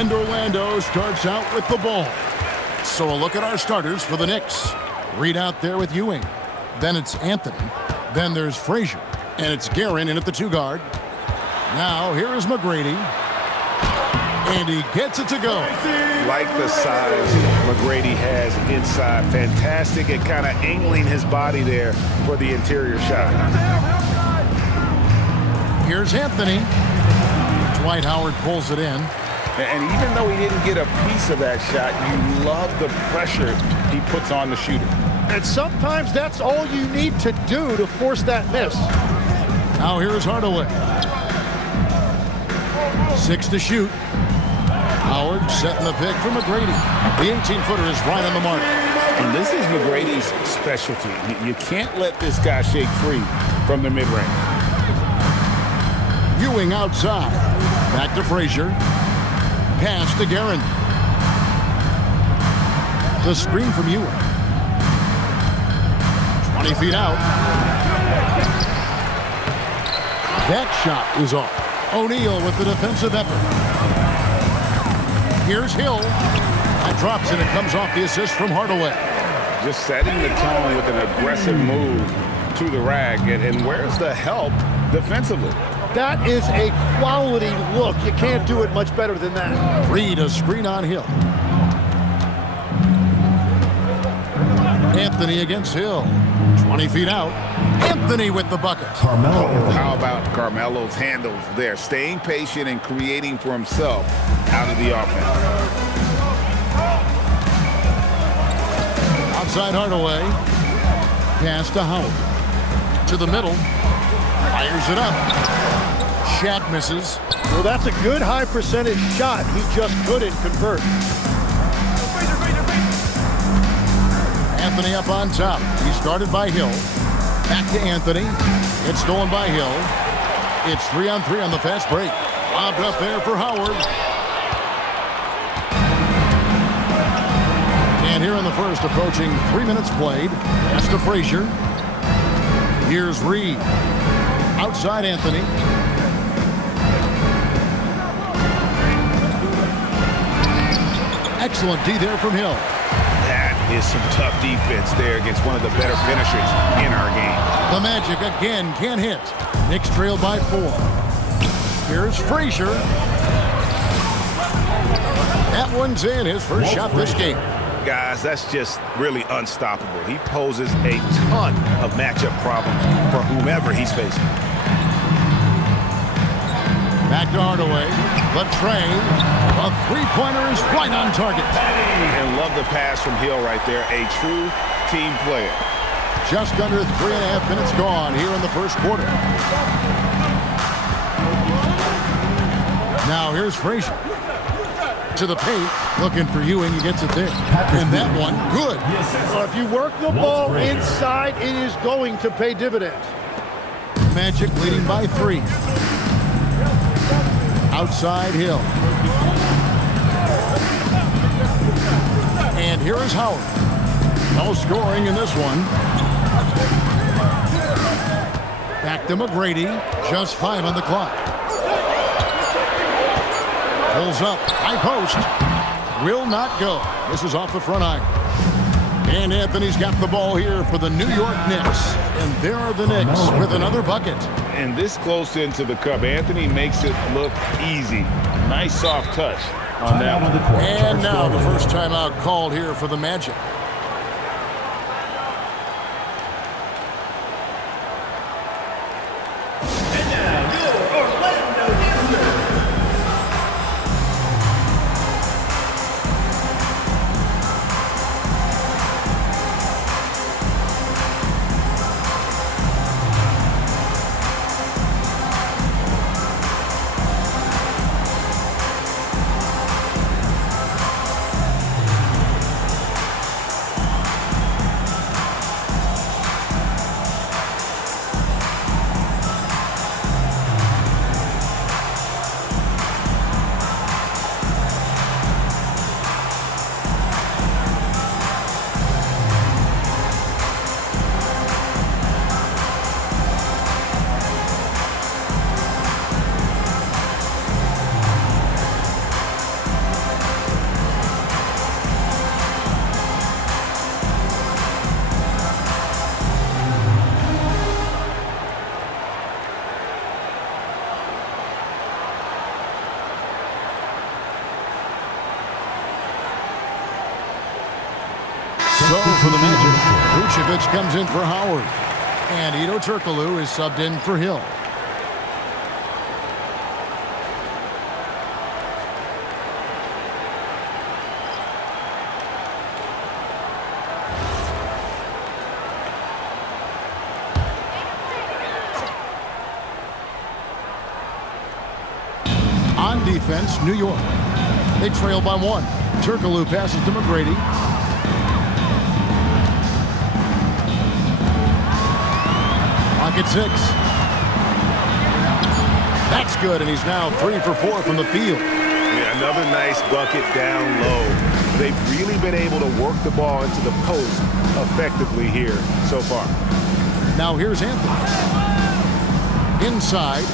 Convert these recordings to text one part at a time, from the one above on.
And Orlando starts out with the ball. So a look at our starters for the Knicks. Reed out there with Ewing. Then it's Anthony. Then there's Frazier. And it's Guerin in at the 2 guard. Now here is McGrady. And he gets it to go. Like the size McGrady has inside. Fantastic at kind of angling his body there for the interior shot. Here's Anthony. Dwight Howard pulls it in. And even though he didn't get a piece of that shot, you love the pressure he puts on the shooter. And sometimes that's all you need to do to force that miss. Now here's Hardaway. 6 to shoot. Howard setting the pick for McGrady. The 18-footer is right on the mark. And this is McGrady's specialty. You can't let this guy shake free from the mid-range. Ewing outside. Back to Frazier. Pass to Guerin. The screen from Ewing. 20 feet out. That shot is off. O'Neal with the defensive effort. Here's Hill. That drops and it comes off the assist from Hardaway. Just setting the tone with an aggressive move to the rag. And where's the help defensively? That is a quality look. You can't do it much better than that. Reed a screen on Hill. Anthony against Hill. 20 feet out. Anthony with the bucket. Carmelo. How about Carmelo's handles there? Staying patient and creating for himself out of the offense. Outside Hardaway. Pass to Howard. To the middle. Fires it up. Shaq misses. Well, that's a good high percentage shot. He just couldn't convert. Anthony up on top. He started by Hill. Back to Anthony. It's stolen by Hill. It's 3-on-3 on the fast break. Lobbed up there for Howard. And here in the first, approaching 3 minutes played. Pass to Frazier. Here's Reed. Outside Anthony. Excellent D there from Hill. That is some tough defense there against one of the better finishers in our game. The Magic again can't hit. Knicks trail by 4. Here's Frazier. That one's in, his first shot this game. Guys, that's just really unstoppable. He poses a ton of matchup problems for whomever he's facing. Back to Hardaway. The tray. A three-pointer is right on target. And love the pass from Hill right there. A true team player. Just under 3.5 minutes gone here in the first quarter. Now here's Frazier. To the paint. Looking for Ewing. He gets it there. And that one, good. Well, if you work the ball inside, it is going to pay dividends. Magic leading by 3. Outside Hill. And here is Howard. No scoring in this one. Back to McGrady. Just 5 on the clock. Pulls up. High post. Will not go. This is off the front iron. And Anthony's got the ball here for the New York Knicks. And there are the Knicks with another bucket. And this close into the cup, Anthony makes it look easy. Nice soft touch on that one. And now the first timeout called here for the Magic. For the Magic, Vucevic comes in for Howard. And Ito Turkoglu is subbed in for Hill. On defense, New York. They trail by 1. Turkoglu passes to McGrady. Pocket 6. That's good, and he's now 3 for 4 from the field. Yeah, another nice bucket down low. They've really been able to work the ball into the post effectively here so far. Now here's Anthony. Inside.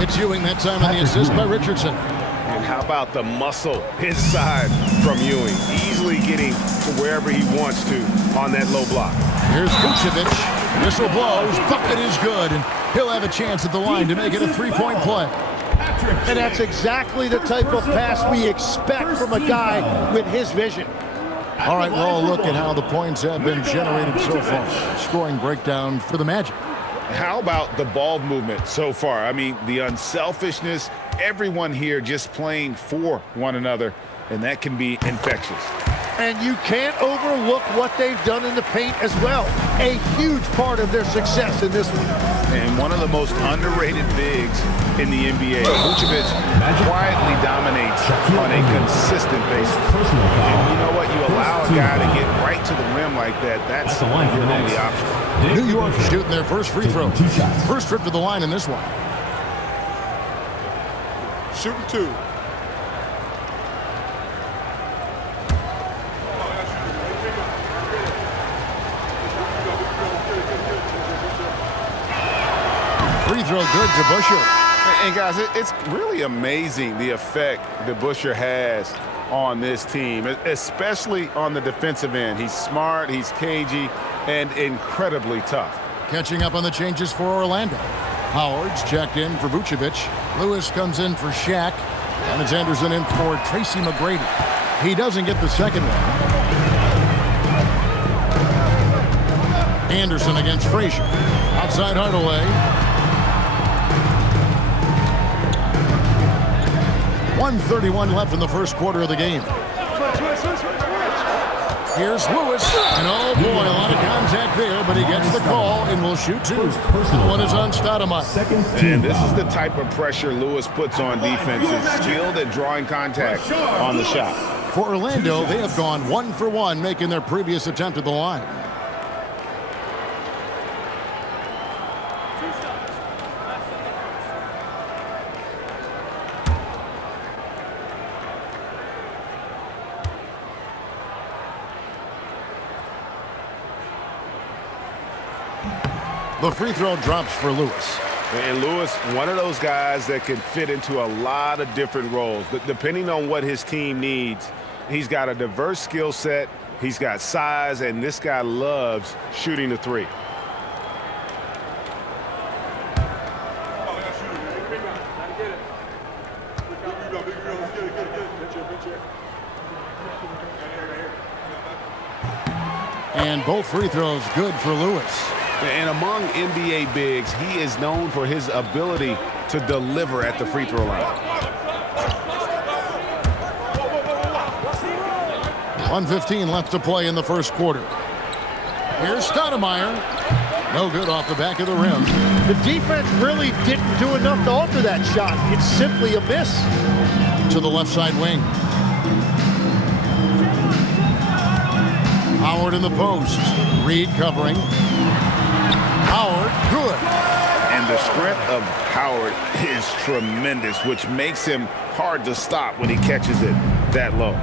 It's Ewing that time on the assist by Richardson. And how about the muscle inside from Ewing? Easily getting to wherever he wants to on that low block. Here's Vucevic. Whistle blows. Bucket is good. And he'll have a chance at the line to make it a 3-point play. And that's exactly the type of pass we expect from a guy with his vision. All right, well, I'll look at how the points have been generated so far. Scoring breakdown for the Magic. How about the ball movement so far? I mean, the unselfishness, everyone here just playing for one another, and that can be infectious. And you can't overlook what they've done in the paint as well. A huge part of their success in this one. And one of the most underrated bigs in the NBA. Vucevic quietly dominates on a consistent basis. And you know what? You allow a guy to get right to the rim like that, that's your only option. New York shooting their first free throw. First trip to the line in this one. Shooting 2. Free throw good to Busher. And guys, it's really amazing the effect that Busher has on this team, especially on the defensive end. He's smart, he's cagey, and incredibly tough. Catching up on the changes for Orlando. Howard's checked in for Vucevic. Lewis comes in for Shaq. And it's Anderson in for Tracy McGrady. He doesn't get the second one. Anderson against Frazier. Outside Hardaway. 1:31 left in the first quarter of the game. Here's Lewis, and oh boy, a lot of contact there, but he gets the call and will shoot 2. That one is on Stoudemire. And this is the type of pressure Lewis puts on defenses, skilled at drawing contact on the shot. For Orlando, they have gone 1 for 1, making their previous attempt at the line. The free throw drops for Lewis. And Lewis, one of those guys that can fit into a lot of different roles. Depending on what his team needs, he's got a diverse skill set, he's got size, and this guy loves shooting the 3. And both free throws good for Lewis. And among NBA bigs, he is known for his ability to deliver at the free throw line. 1:15 left to play in the first quarter. Here's Stoudemire. No good off the back of the rim. The defense really didn't do enough to alter that shot. It's simply a miss. To the left side wing. Howard in the post. Reed covering. Howard, good. And the strength of Howard is tremendous, which makes him hard to stop when he catches it that low.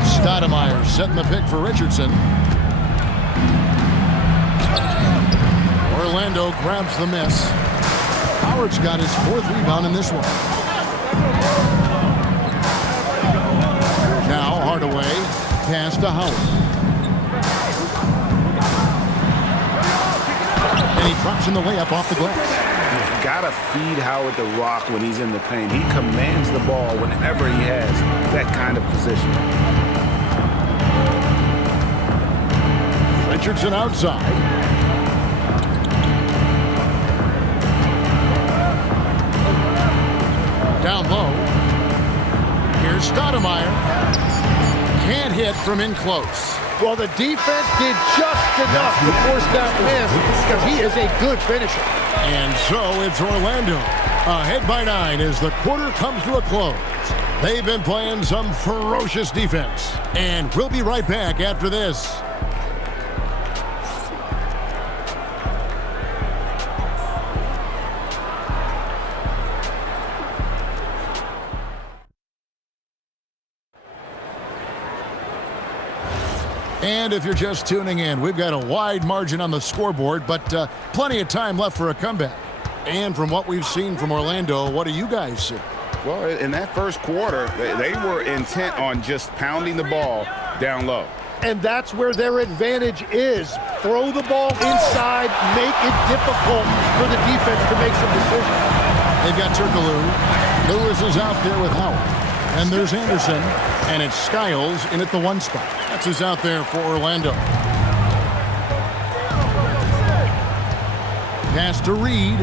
Stoudemire setting the pick for Richardson. Orlando grabs the miss. Howard's got his 4th rebound in this one. Now Hardaway, pass to Howard. And he drops in the layup off the glass. You've got to feed Howard the rock when he's in the paint. He commands the ball whenever he has that kind of position. Richardson outside. Down low. Here's Stoudemire. Can't hit from in close. Well, the defense did just enough to force that miss because he is a good finisher. And so it's Orlando ahead by 9 as the quarter comes to a close. They've been playing some ferocious defense. And we'll be right back after this. And if you're just tuning in, we've got a wide margin on the scoreboard, but plenty of time left for a comeback. And from what we've seen from Orlando, what do you guys see? Well, in that first quarter, they were intent on just pounding the ball down low. And that's where their advantage is. Throw the ball inside, make it difficult for the defense to make some decisions. They've got Turkoglu. Lewis is out there with Howard. And there's Anderson, and it's Skiles in at the 1 spot. That's who's out there for Orlando. Pass to Reed.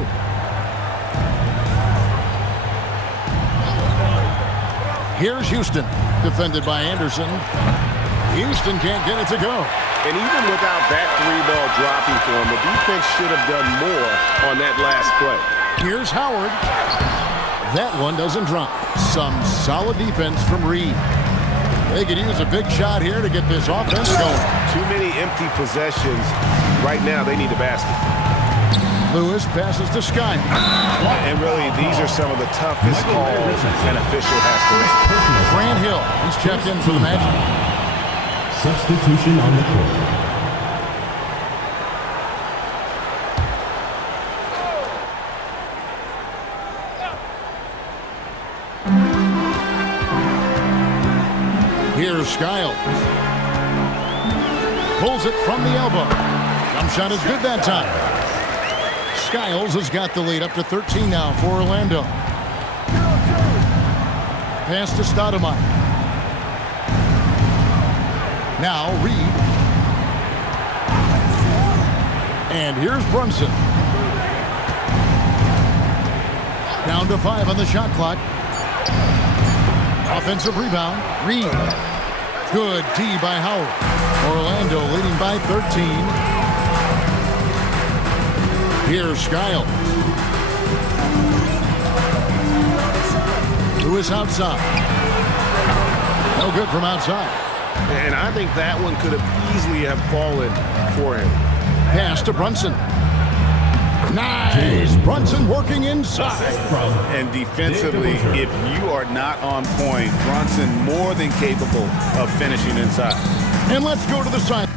Here's Houston, defended by Anderson. Houston can't get it to go. And even without that 3-ball dropping for him, the defense should have done more on that last play. Here's Howard. That one doesn't drop. Some solid defense from Reed. They could use a big shot here to get this offense going. Too many empty possessions. Right now, they need a basket. Lewis passes to Skiles. And really, these are some of the toughest calls an official has to make. Grant Hill, he's checked in for the Magic. Substitution on the court. Here's Skiles. Pulls it from the elbow. Jump shot is good that time. Skiles has got the lead up to 13 now for Orlando. Pass to Stoudemire. Now Reed. And here's Brunson. Down to 5 on the shot clock. Offensive rebound. Reed. Good D by Howard. Orlando leading by 13. Here's Skiles. Lewis outside. No good from outside. And I think that one could have easily have fallen for him. Pass to Brunson. Nice! Brunson working inside. And defensively, if you are not on point, Brunson more than capable of finishing inside. And let's go to the side.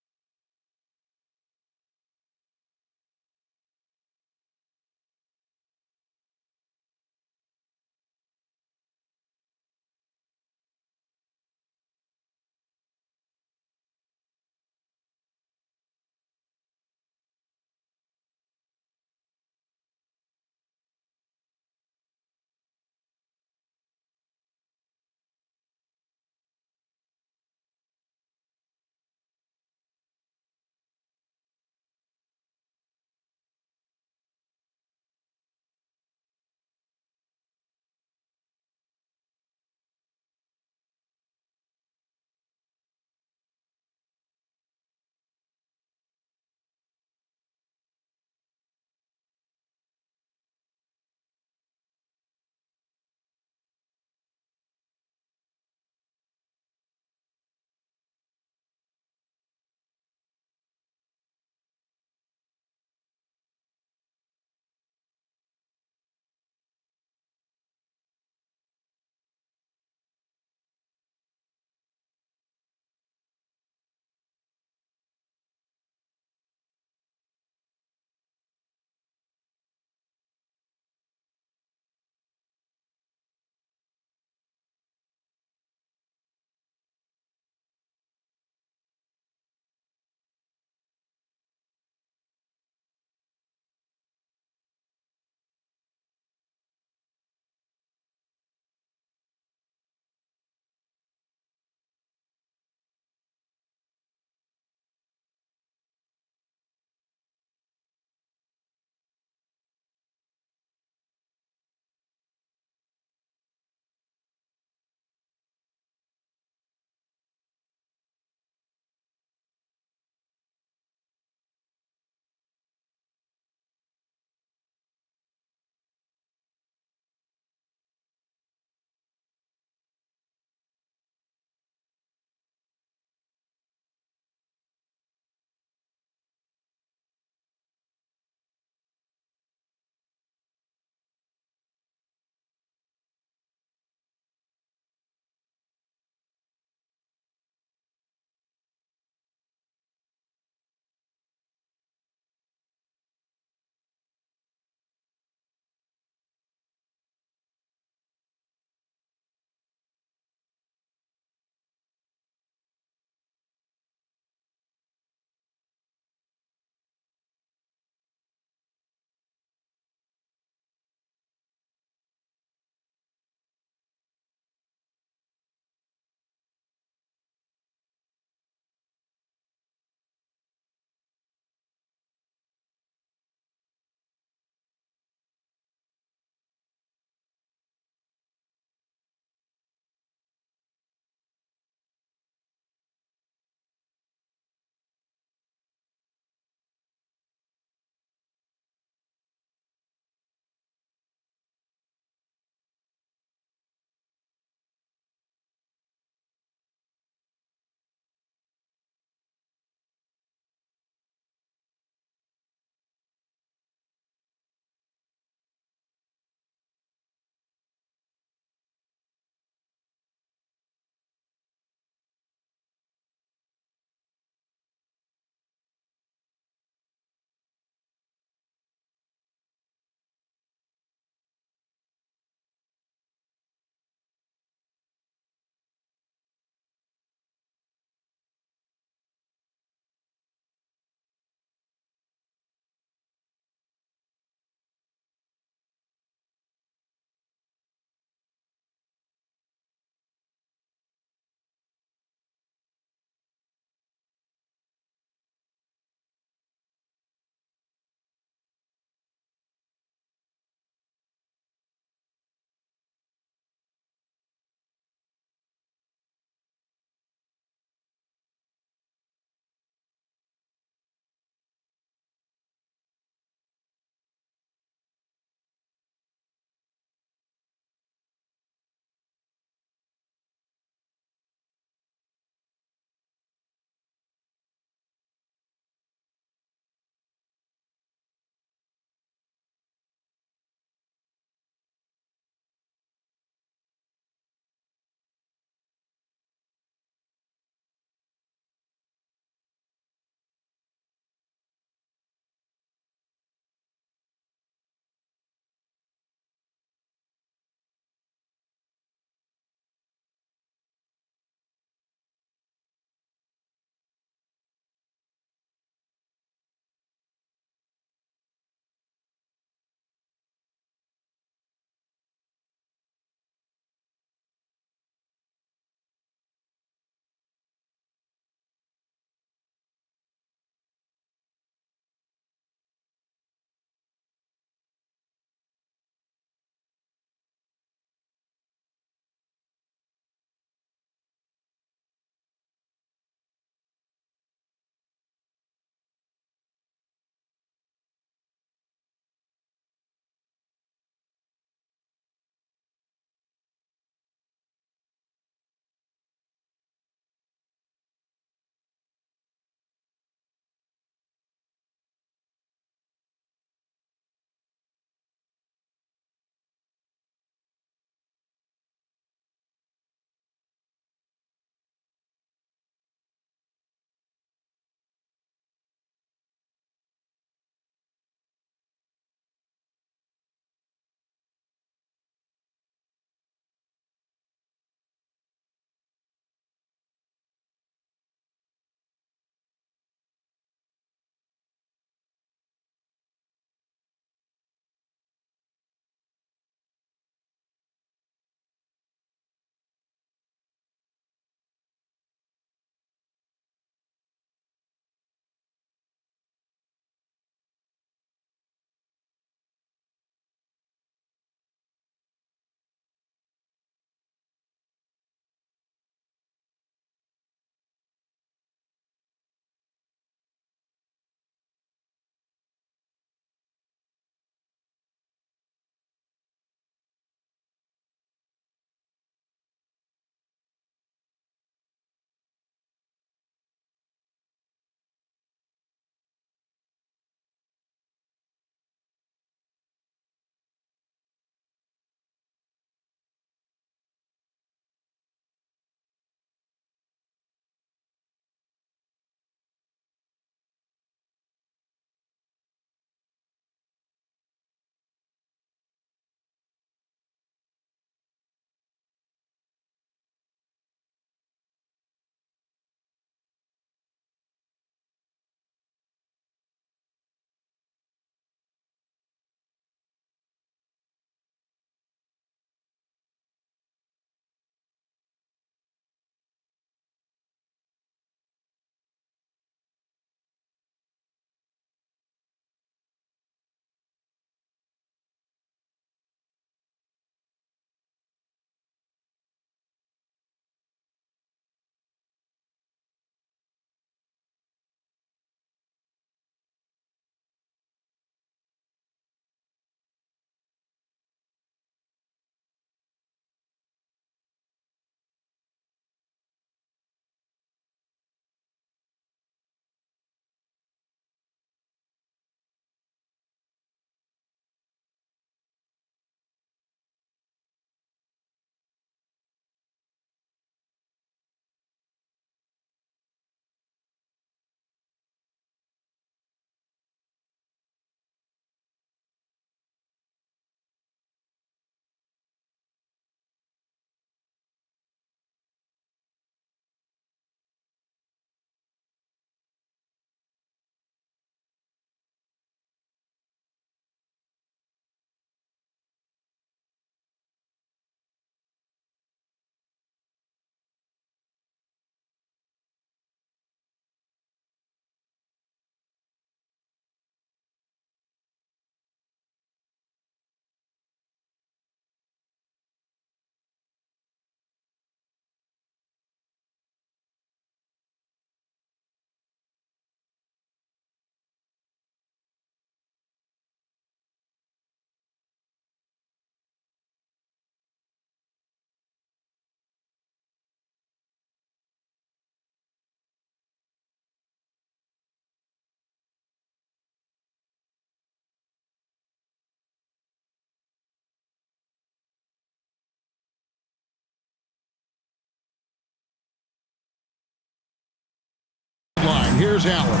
sideline. Here's Allen.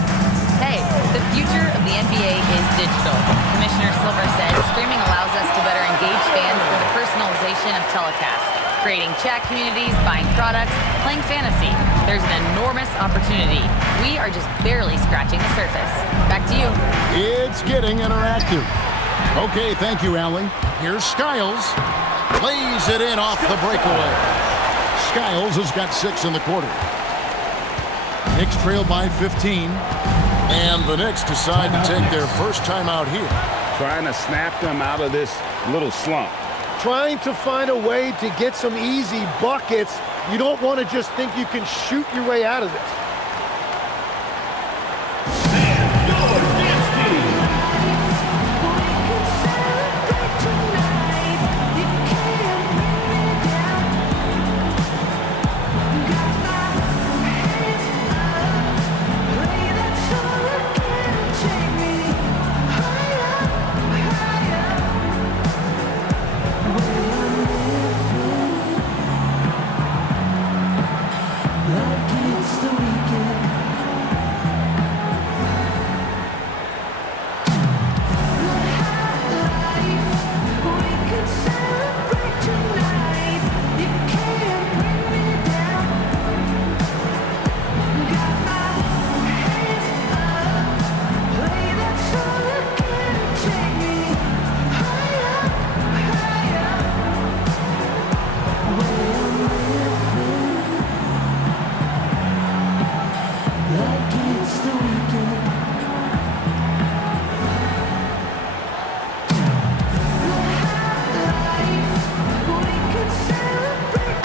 Hey, the future of the NBA is digital. Commissioner Silver said streaming allows us to better engage fans through the personalization of telecasts, creating chat communities, buying products, playing fantasy. There's an enormous opportunity. We are just barely scratching the surface. Back to you. It's getting interactive. Okay, thank you, Allie. Here's Skiles. Plays it in off the breakaway. Skiles has got 6 in the quarter. Knicks trail by 15. And the Knicks decide to take their first time out here. Trying to snap them out of this little slump. Trying to find a way to get some easy buckets. You don't want to just think you can shoot your way out of this.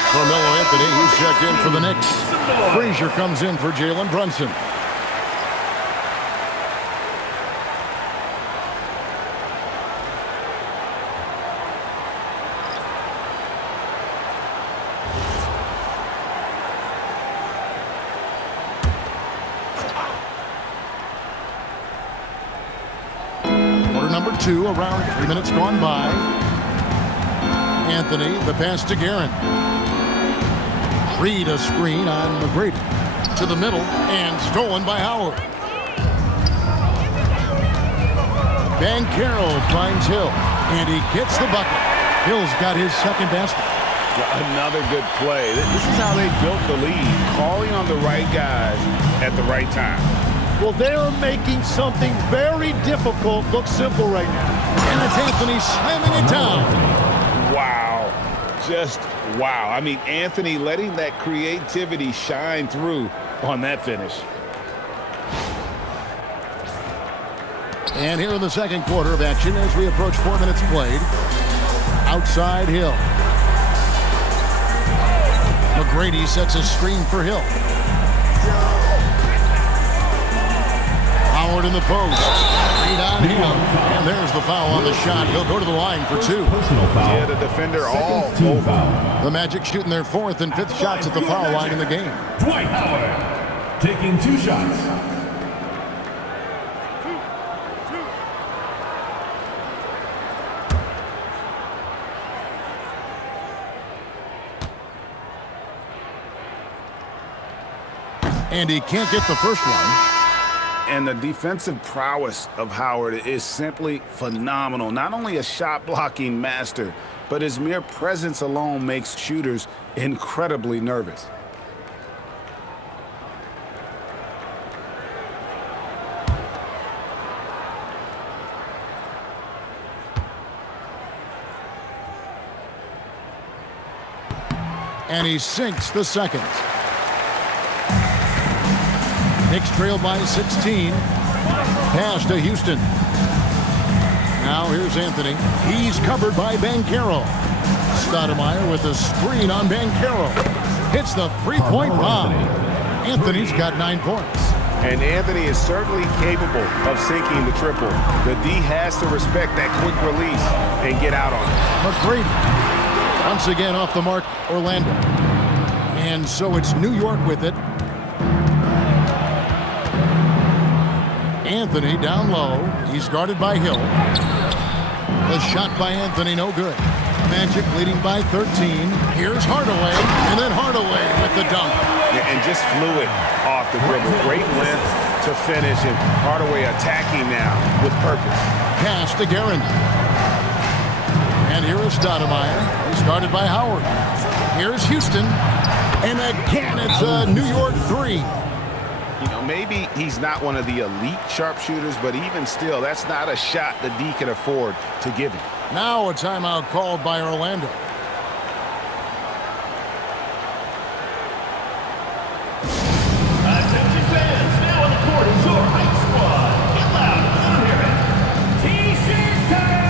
Carmelo, he's checked in for the Knicks. Frazier comes in for Jalen Brunson. Quarter number 2, around 3 minutes gone by. Anthony, the pass to Guerin. Read a screen on McGrady. To the middle, and stolen by Howard. Banchero finds Hill, and he gets the bucket. Hill's got his second basket. Another good play. This is how they built the lead, calling on the right guys at the right time. Well, they're making something very difficult look simple right now. And it's Anthony slamming it down. Wow. Just wow. I mean, Anthony letting that creativity shine through on that finish. And here in the second quarter of action as we approach 4 minutes played. Outside Hill. McGrady sets a screen for Hill. Howard in the post. Read on him. And there's the foul on the shot. He'll go to the line for 2. Personal foul. Yeah, the defender all Team over. foul. The Magic shooting their 4th and 5th shots at the foul line in the game. Dwight Howard taking 2 shots. And he can't get the first one. And the defensive prowess of Howard is simply phenomenal. Not only a shot-blocking master, but his mere presence alone makes shooters incredibly nervous. And he sinks the second. Knicks trail by 16. Pass to Houston. Now here's Anthony. He's covered by Banchero. Stoudemire with a screen on Banchero. Hits the three-point bomb. Anthony's got 9 points. And Anthony is certainly capable of sinking the triple. The D has to respect that quick release and get out on it. McGrady. Once again off the mark, Orlando. And so it's New York with it. Anthony down low. He's guarded by Hill. The shot by Anthony, no good. Magic leading by 13. Here's Hardaway, and then Hardaway with the dunk. Yeah, and just fluid off the dribble. Great length to finish, and Hardaway attacking now with purpose. Pass to Guerin. And here is Stoudemire. He's guarded by Howard. Here's Houston. And again, it's a New York three. You know, maybe he's not one of the elite sharpshooters, but even still, that's not a shot the D can afford to give him. Now a timeout called by Orlando. Attention fans, now on the court is your hype squad. Get loud, let them hear it. T-shirt time!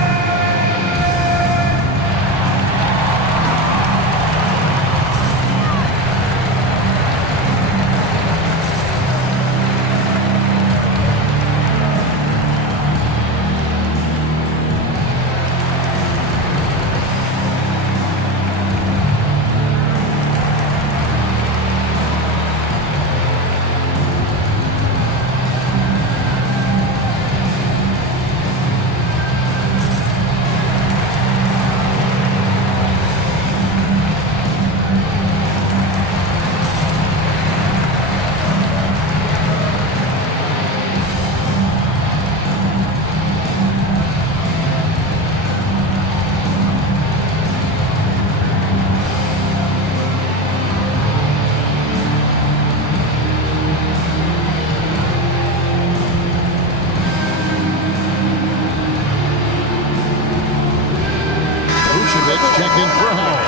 Checked in for Howard.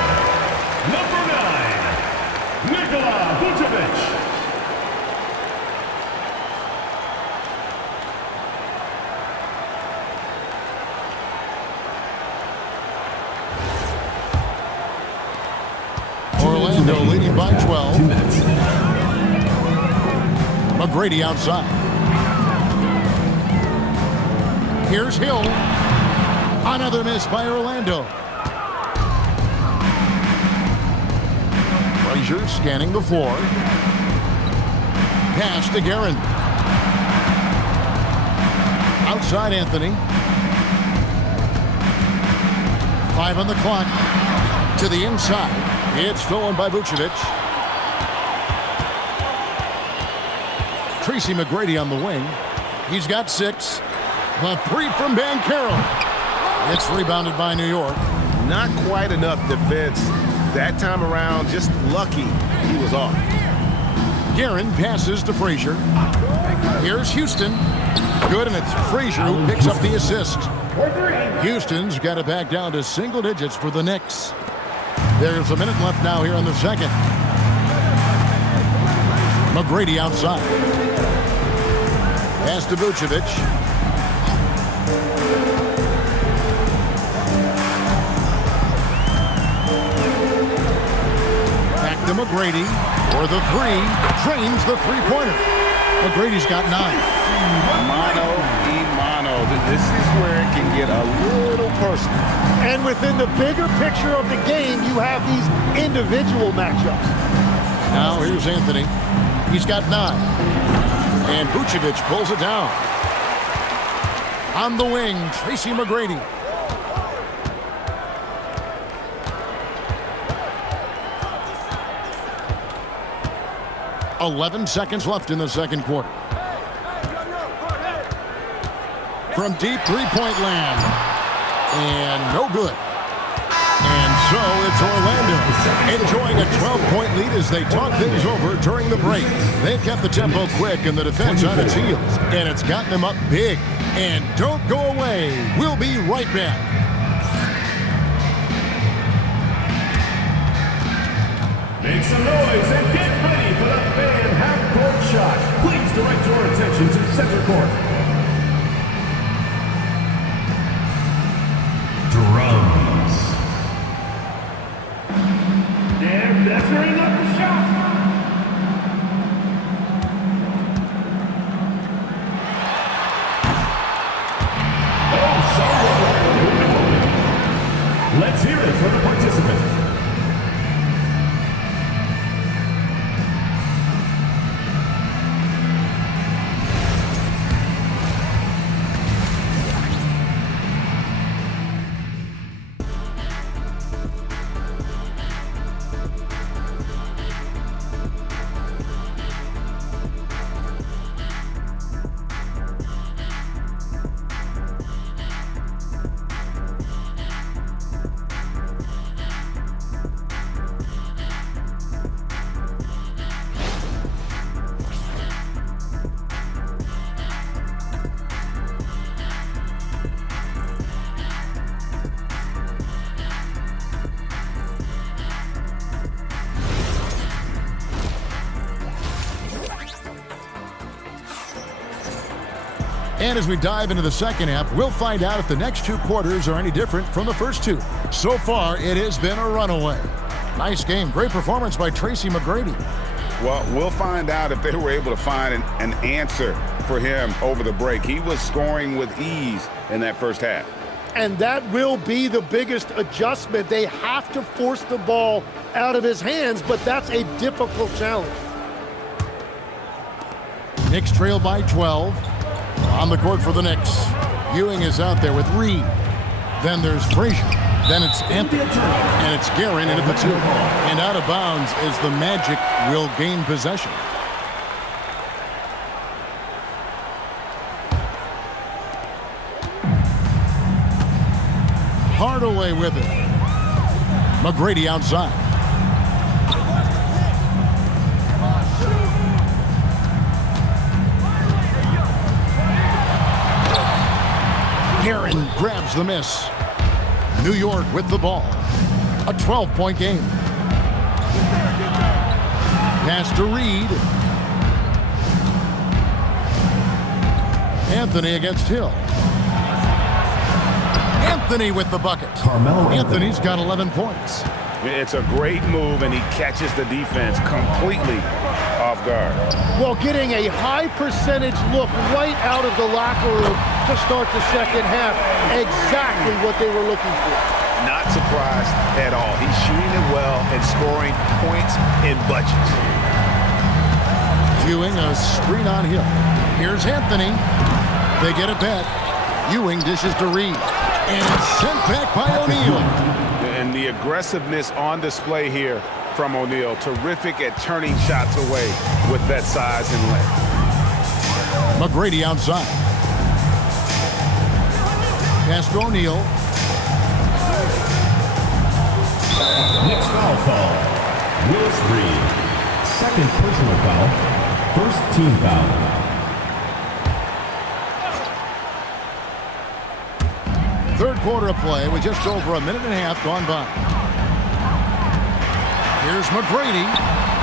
Number 9, Nikola Vucevic. Orlando leading by 12. McGrady outside. Here's Hill. Another miss by Orlando. Frazier scanning the floor. Pass to Guerin. Outside Anthony. 5 on the clock. To the inside. It's stolen by Vucevic. Tracy McGrady on the wing. He's got 6. The 3 from Banchero. It's rebounded by New York. Not quite enough defense. That time around, just lucky he was off. Guerin passes to Frazier. Here's Houston. Good, and it's Frazier who picks up the assist. Houston's got it back down to single digits for the Knicks. There's a minute left now here in the second. McGrady outside. Pass to Vucevic. To McGrady for the 3, drains the three-pointer. McGrady's got 9. Mano y mano. This is where it can get a little personal. And within the bigger picture of the game, you have these individual matchups. Now here's Anthony. He's got 9. And Vucevic pulls it down. On the wing, Tracy McGrady. 11 seconds left in the second quarter. From deep three-point land. And no good. And so it's Orlando enjoying a 12-point lead as they talk things over during the break. They've kept the tempo quick and the defense on its heels. And it's gotten them up big. And don't go away. We'll be right back. Make some noise and get ready for the fan half-court shot. Please direct your attention to center court. Drums. And measuring up the shot. Oh, someone. Let's hear it for the participants. And as we dive into the second half, we'll find out if the next two quarters are any different from the first two. So far, it has been a runaway. Nice game. Great performance by Tracy McGrady. Well, we'll find out if they were able to find an answer for him over the break. He was scoring with ease in that first half. And that will be the biggest adjustment. They have to force the ball out of his hands, but that's a difficult challenge. Knicks trail by 12. On the court for the Knicks. Ewing is out there with Reed. Then there's Frazier. Then it's Anthony. And it's Guerin in at the 2. And out of bounds as the Magic will gain possession. Hardaway with it. McGrady outside. Guerin grabs the miss. New York with the ball. A 12-point game. Pass to Reed. Anthony against Hill. Anthony with the bucket. Carmelo. Anthony's got 11 points. It's a great move, and he catches the defense completely off guard. Well, getting a high percentage look right out of the locker room to start the second half. Exactly what they were looking for. Not surprised at all. He's shooting it well and scoring points in bunches. Ewing a screen on Hill. Here's Anthony. They get it back. Ewing dishes to Reed. And it's sent back by O'Neal. And the aggressiveness on display here from O'Neal. Terrific at turning shots away with that size and length. McGrady outside. Pass to O'Neal. Knicks foul call. Willis Reed. Second personal foul. First team foul. Third quarter of play with just over a minute and a half gone by. Here's McGrady.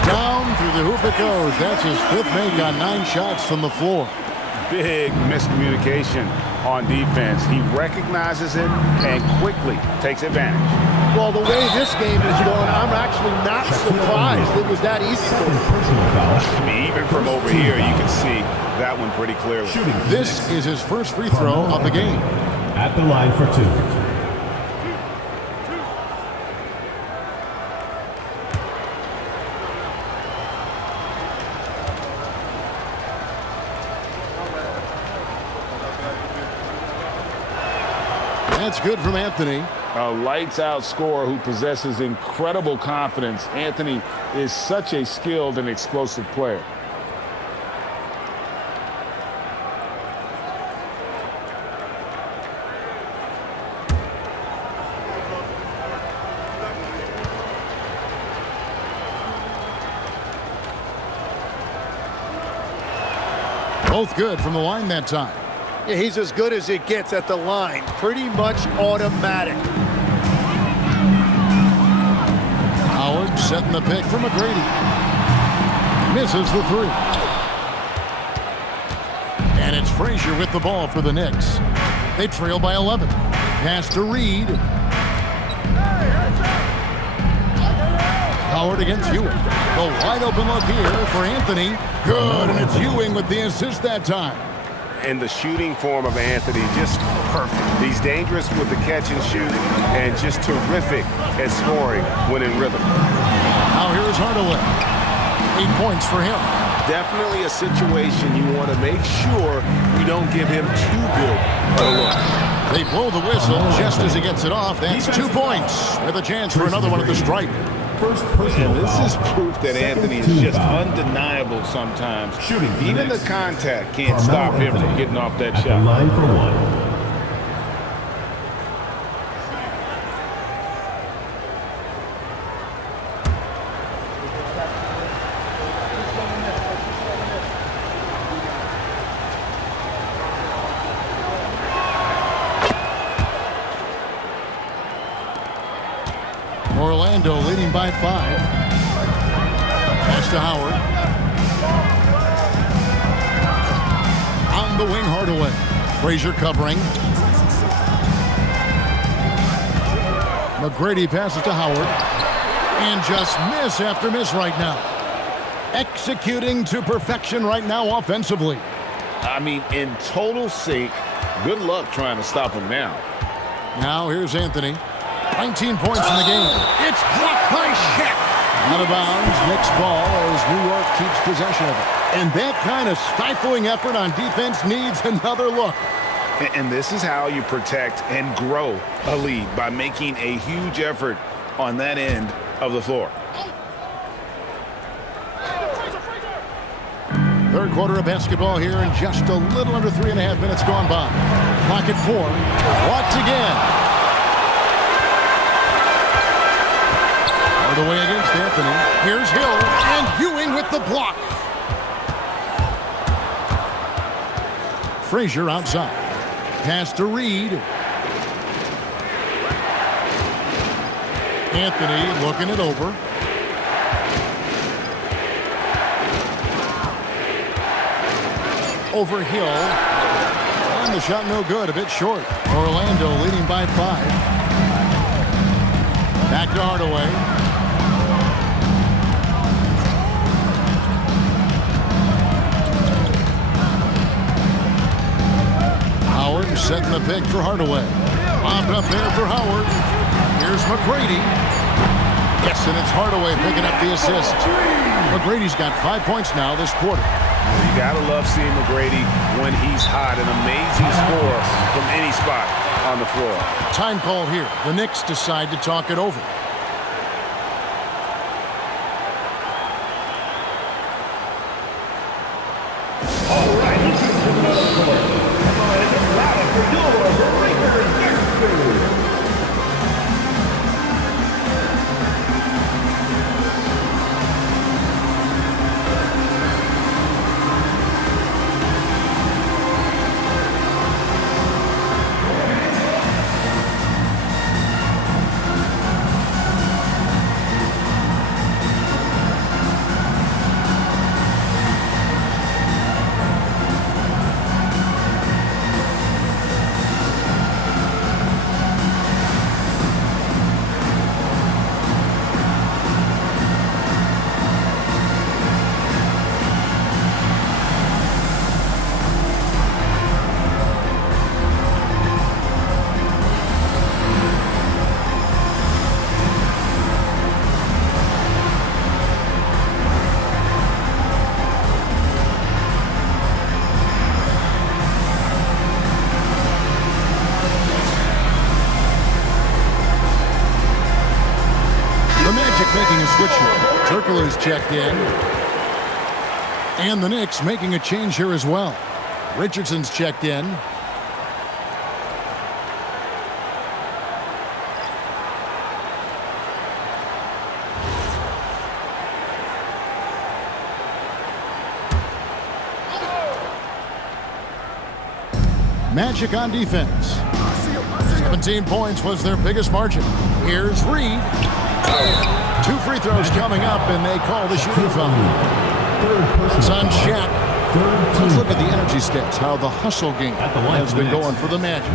Down through the hoop it goes. That's his 5th make on 9 shots from the floor. Big miscommunication on defense. He recognizes it and quickly takes advantage. Well, the way this game is going, I'm actually not surprised it was that easy for him. I mean, even from over here, you can see that one pretty clearly. This is his first free throw of the game. At the line for 2. That's good from Anthony. A lights-out scorer who possesses incredible confidence. Anthony is such a skilled and explosive player. Both good from the line that time. Yeah, he's as good as it gets at the line. Pretty much automatic. Howard setting the pick for McGrady. Misses the 3. And it's Frazier with the ball for the Knicks. They trail by 11. Pass to Reed. Howard against Ewing. The wide open look here for Anthony. Good, and it's Ewing with the assist that time. And the shooting form of Anthony, just perfect. He's dangerous with the catch and shoot, and just terrific at scoring when in rhythm. Now here's Hardaway. 8 points for him. Definitely a situation you want to make sure you don't give him too good a look. They blow the whistle just as he gets it off. That's 2 points with a chance for another one at the stripe. First personal And this foul. is proof that Anthony is just undeniable sometimes. Shooting for the Even the Knicks. contact can't Carmelo stop him from Anthony getting off that at the shot. line for 1. Orlando leading by 5. Pass to Howard. On the wing, Hardaway. Frazier covering. McGrady passes to Howard. And just miss after miss right now. Executing to perfection right now offensively. I mean, in total sync. Good luck trying to stop him now. Now here's Anthony. 19 points in the game. It's blocked by Shaq. Out of bounds, Knicks ball as New York keeps possession of it. And that kind of stifling effort on defense needs another look. And this is how you protect and grow a lead, by making a huge effort on that end of the floor. Third quarter of basketball here, and just a little under 3.5 minutes gone by. Clock at 4. Blocked again. Hardaway against Anthony. Here's Hill, and Ewing with the block. Frazier outside. Pass to Reed. Anthony looking it over. Over Hill. And the shot no good, a bit short. Orlando leading by 5. Back to Hardaway. Howard setting the pick for Hardaway. Bombed up there for Howard. Here's McGrady. Yes, and it's Hardaway picking up the assist. McGrady's got 5 points now this quarter. You gotta love seeing McGrady when he's hot. An amazing score from any spot on the floor. Time call here. The Knicks decide to talk it over. All right, he's coming out of the court. Come on, it's a battle for your breakers. Making a switch here. Turkler's checked in. And the Knicks making a change here as well. Richardson's checked in. Magic on defense. 17 points was their biggest margin. Here's Reed. 2 free throws coming up, and they call the shooting foul. It's on Shaq. Let's look at the energy stats, how the hustle game has been going for the Magic.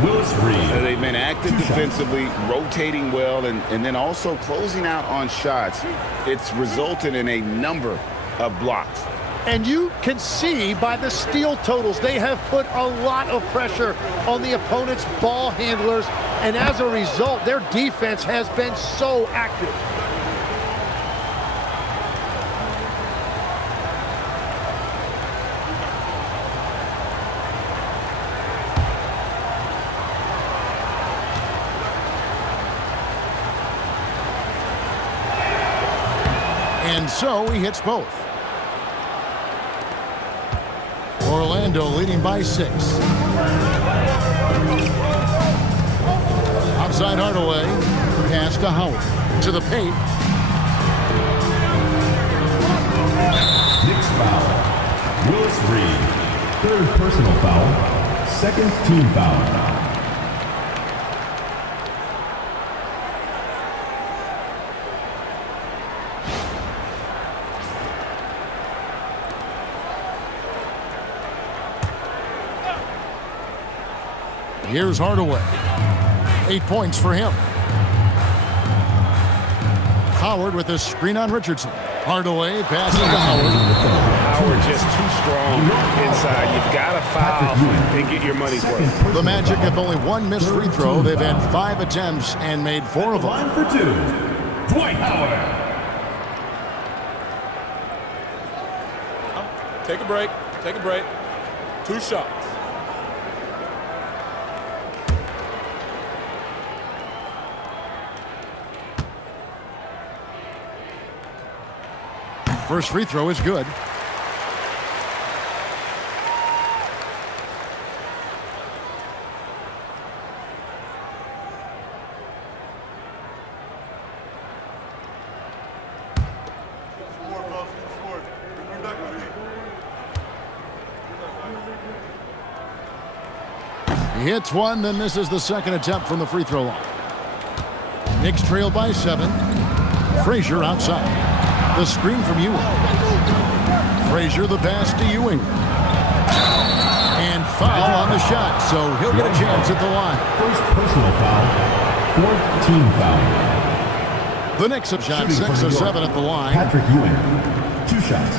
They've been active defensively, rotating well, and then also closing out on shots. It's resulted in a number of blocks. And you can see by the steal totals, they have put a lot of pressure on the opponent's ball handlers, and as a result, their defense has been so active. And so he hits both. Orlando leading by 6. Outside Hardaway. Pass to Howard. To the paint. Knicks foul. Willis Reed. 3rd personal foul. 2nd team foul. Here's Hardaway. 8 points for him. Howard with a screen on Richardson. Hardaway passing to Howard. Howard just too strong inside. You've got to foul and get your money's worth. The Magic have only one missed free throw. They've had 5 attempts and made 4 of them. Line for 2, Dwight Howard. Take a break. Take a break. 2 shots. First free throw is good. He hits one, then misses the second attempt from the free throw line. Knicks trail by 7. Frazier outside. The screen from Ewing. Frazier the pass to Ewing. And foul on the shot, so he'll get a chance at the line. First personal foul, 4th team foul. The Knicks have shot 6 of 7 at the line. Patrick Ewing, 2 shots.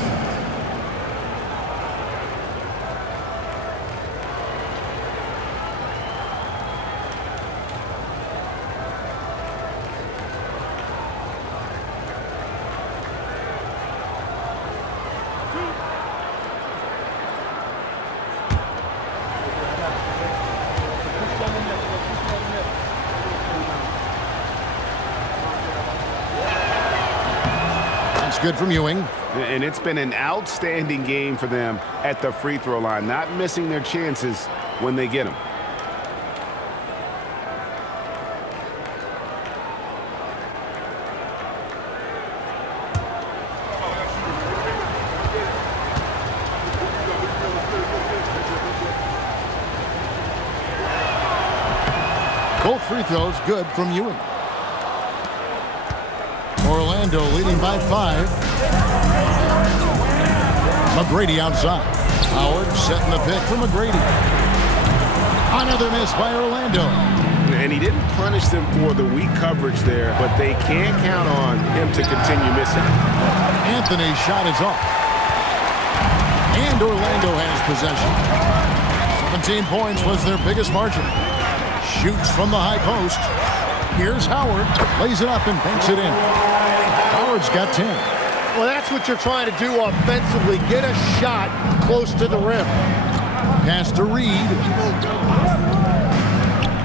Good from Ewing. And it's been an outstanding game for them at the free throw line, not missing their chances when they get them. Both free throws good from Ewing. Orlando leading by 5. McGrady outside. Howard setting the pick for McGrady. Another miss by Orlando. And he didn't punish them for the weak coverage there, but they can't count on him to continue missing. Anthony's shot is off. And Orlando has possession. 17 points was their biggest margin. Shoots from the high post. Here's Howard. Lays it up and banks it in. Howard's got 10. Well, that's what you're trying to do offensively. Get a shot close to the rim. Pass to Reed.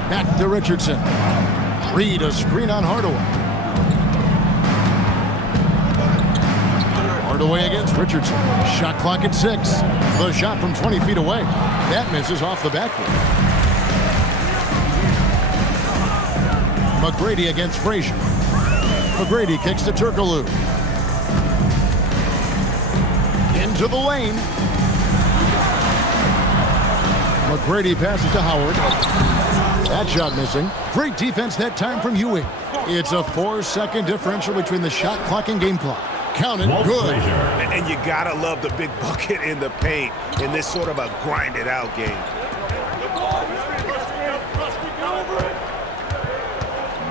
Back to Richardson. Reed a screen on Hardaway. Hardaway against Richardson. Shot clock at 6. The shot from 20 feet away. That misses off the backboard. McGrady against Frazier. McGrady kicks to Turkoglu. Into the lane. McGrady passes to Howard. That shot missing. Great defense that time from Ewing. It's a 4-second differential between the shot clock and game clock. Counted. Good. And you gotta love the big bucket in the paint in this sort of a grinded out game.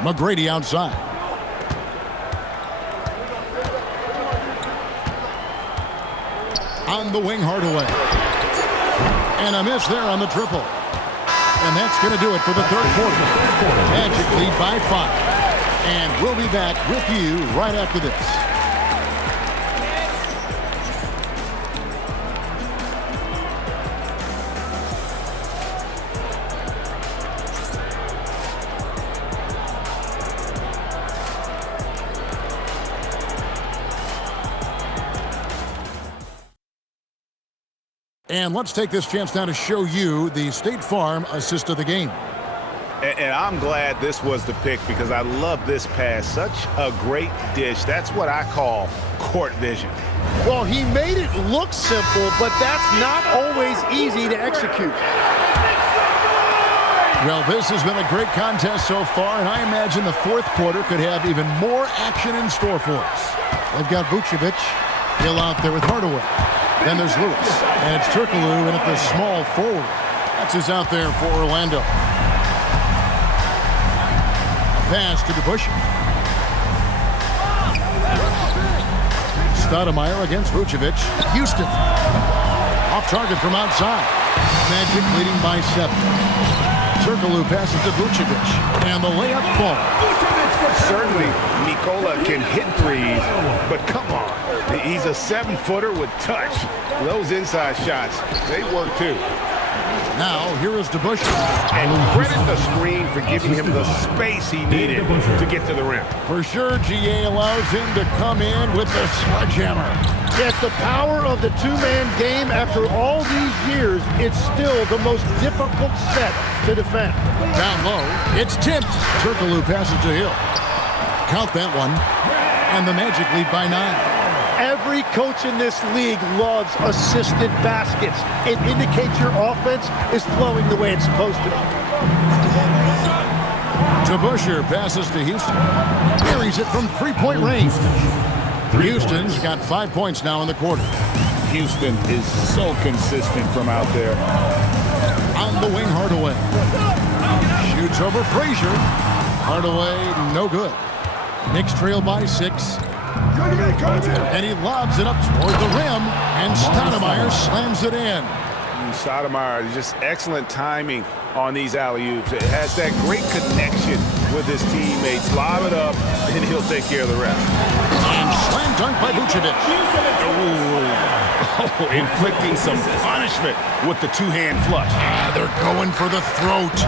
McGrady outside. On the wing, Hardaway. And a miss there on the triple. And that's going to do it for the third quarter. Magic lead by 5. And we'll be back with you right after this. And let's take this chance now to show you the State Farm assist of the game. And I'm glad this was the pick because I love this pass. Such a great dish. That's what I call court vision. Well, he made it look simple, but that's not always easy to execute. Well, this has been a great contest so far, and I imagine the fourth quarter could have even more action in store for us. They've got Vucevic. Hill out there with Hardaway. Then there's Lewis, and it's Turkoglu in at the small forward. That's who's out there for Orlando. Pass to DeBusschere. Stoudemire against Vucevic. Houston. Off target from outside. Magic leading by 7. Turkoglu passes to Vucevic. And the layup falls. Certainly, Nikola can hit threes, but come on. He's a 7-footer with touch. Those inside shots, they work too. Now, here is DeBusschere. And credit the screen for giving him the space he needed to get to the rim. For sure, GA allows him to come in with the sledgehammer. Yes, the power of the two-man game after all these years, it's still the most difficult set to defend. Down low, it's tipped. Turkoglu passes to Hill. Count that one. And the Magic lead by 9. Every coach in this league loves assisted baskets. It indicates your offense is flowing the way it's supposed to. DeBusschere passes to Houston. Carries it from three-point range. Houston's got 5 points now in the quarter. Houston is so consistent from out there. On the wing, Hardaway. Shoots over Frazier. Hardaway, no good. Knicks trail by 6. And he lobs it up toward the rim. And Stoudemire slams it in. Stoudemire, just excellent timing on these alley-oops. It has that great connection with his teammates. Lob it up, and he'll take care of the rest. And slam dunk by Vucevic. Oh, inflicting some punishment with the two-hand flush. They're going for the throat.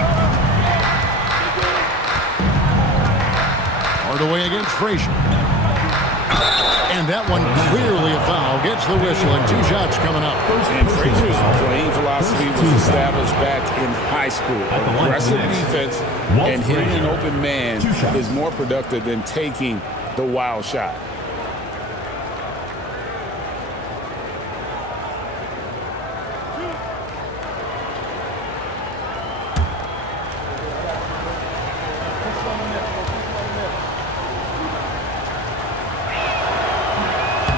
Hardaway against Frazier. And that one clearly a foul. Gets the whistle, and 2 shots coming up. And Frazier's playing philosophy was established back in high school. Aggressive defense and hitting an open man is more productive than taking the wild shot.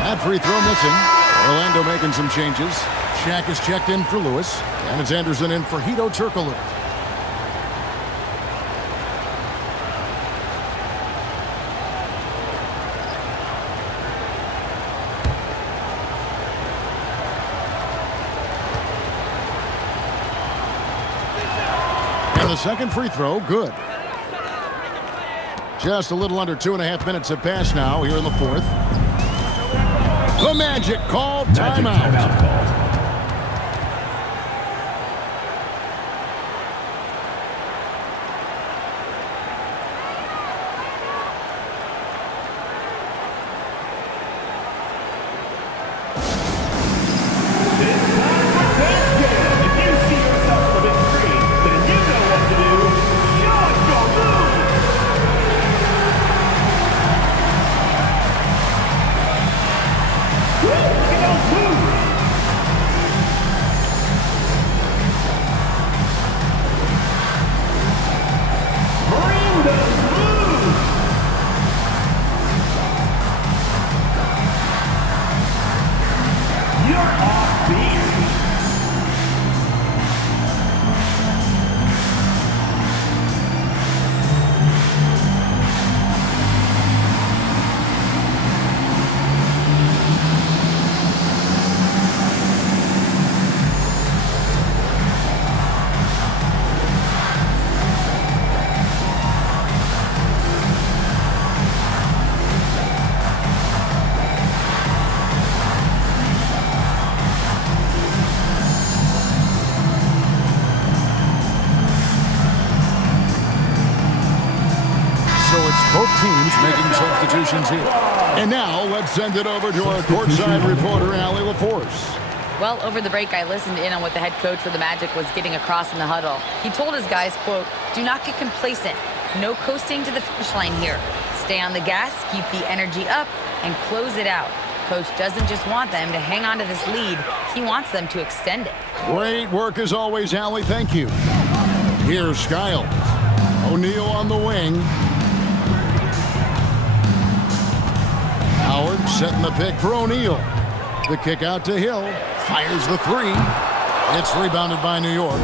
That free throw missing. Orlando making some changes. Shaq is checked in for Lewis. And it's Anderson in for Hedo Turkoglu. And the second free throw, good. Just a little under 2.5 minutes have passed now here in the 4th. The Magic called timeout. Both teams making substitutions here. And now let's send it over to our courtside reporter, Allie LaForce. Well, over the break, I listened in on what the head coach for the Magic was getting across in the huddle. He told his guys, quote, "Do not get complacent. No coasting to the finish line here. Stay on the gas, keep the energy up, and close it out." Coach doesn't just want them to hang on to this lead. He wants them to extend it. Great work as always, Allie. Thank you. Here's Skiles. O'Neal on the wing. Howard setting the pick for O'Neal. The kick out to Hill. Fires the 3. It's rebounded by New York.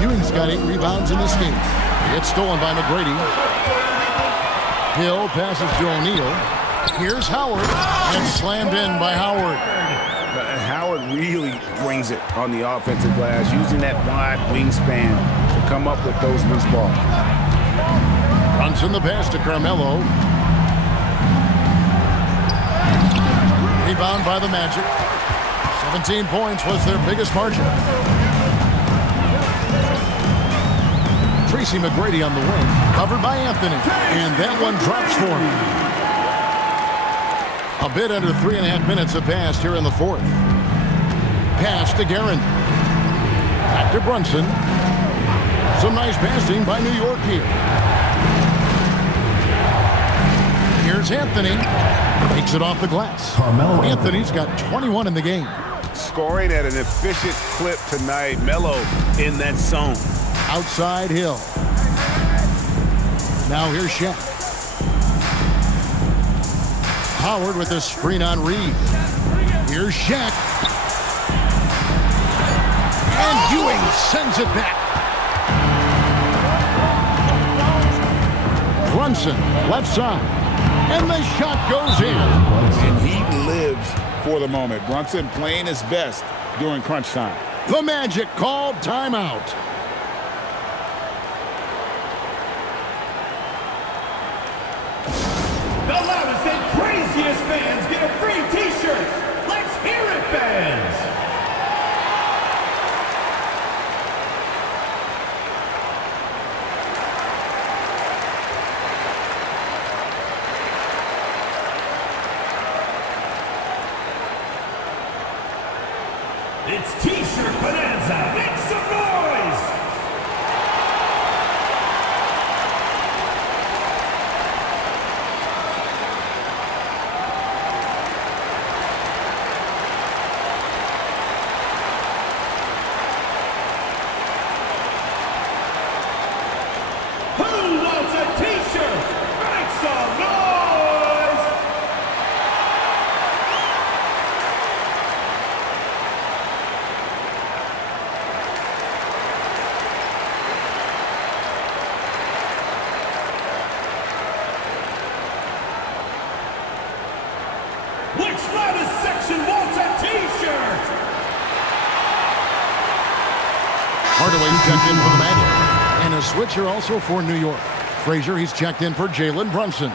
Ewing's got 8 rebounds in this game. It's stolen by McGrady. Hill passes to O'Neal. Here's Howard, and slammed in by Howard. Howard really brings it on the offensive glass, using that wide wingspan to come up with those loose balls. Brunson the pass to Carmelo. Rebound by the Magic. 17 points was their biggest margin. Tracy McGrady on the wing, covered by Anthony, and that one drops for him. A bit under 3.5 minutes have passed here in the fourth. Pass to Guerin. Back to Brunson. Some nice passing by New York here. Here's Anthony. Takes it off the glass. Carmelo. Anthony's got 21 in the game. Scoring at an efficient clip tonight. Melo in that zone. Outside Hill. Now here's Shaq. Howard with a screen on Reed. Here's Shaq. And Ewing sends it back. Brunson, left side. And the shot goes in. And he lives for the moment. Brunson playing his best during crunch time. The Magic called timeout. The loudest and craziest fans get a free t-shirt. Let's hear it, fans. It's T-shirt Bonanza. Make some noise! Who wants a T-shirt? Make some noise! Which loudest section wants a T-shirt? Hardaway's checked in for the Magic. And a switcher also for New York. Frazier, he's checked in for Jalen Brunson.